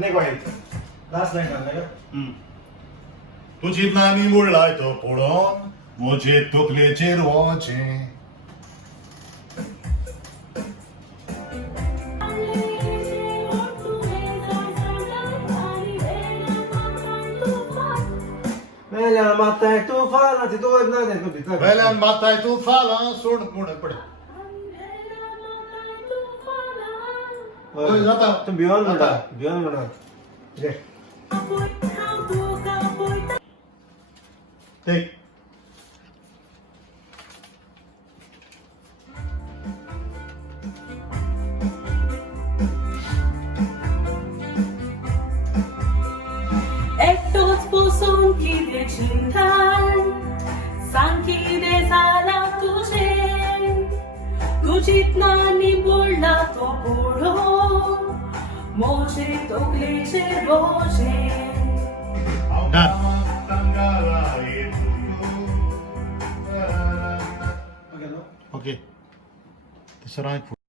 अनेक वाईट last line आणलं का तुझी नानी मुळलाय तो पळोन म्हजे तकलेचेर वचे मेल्या माताय तुफानाची तो ना नाही तो तिथं वेल्यान माताय तू फाला सोड म्हण पड होय, जाता. तू भिवून म्हणा भिवून म्हणा रे टेक एकटोच पोसून किती चिंतान सांग किती झाला तुझे तुझीत नानी बोलला तो पुढो मोजे तोकलेचे रोजे ओके तिसरा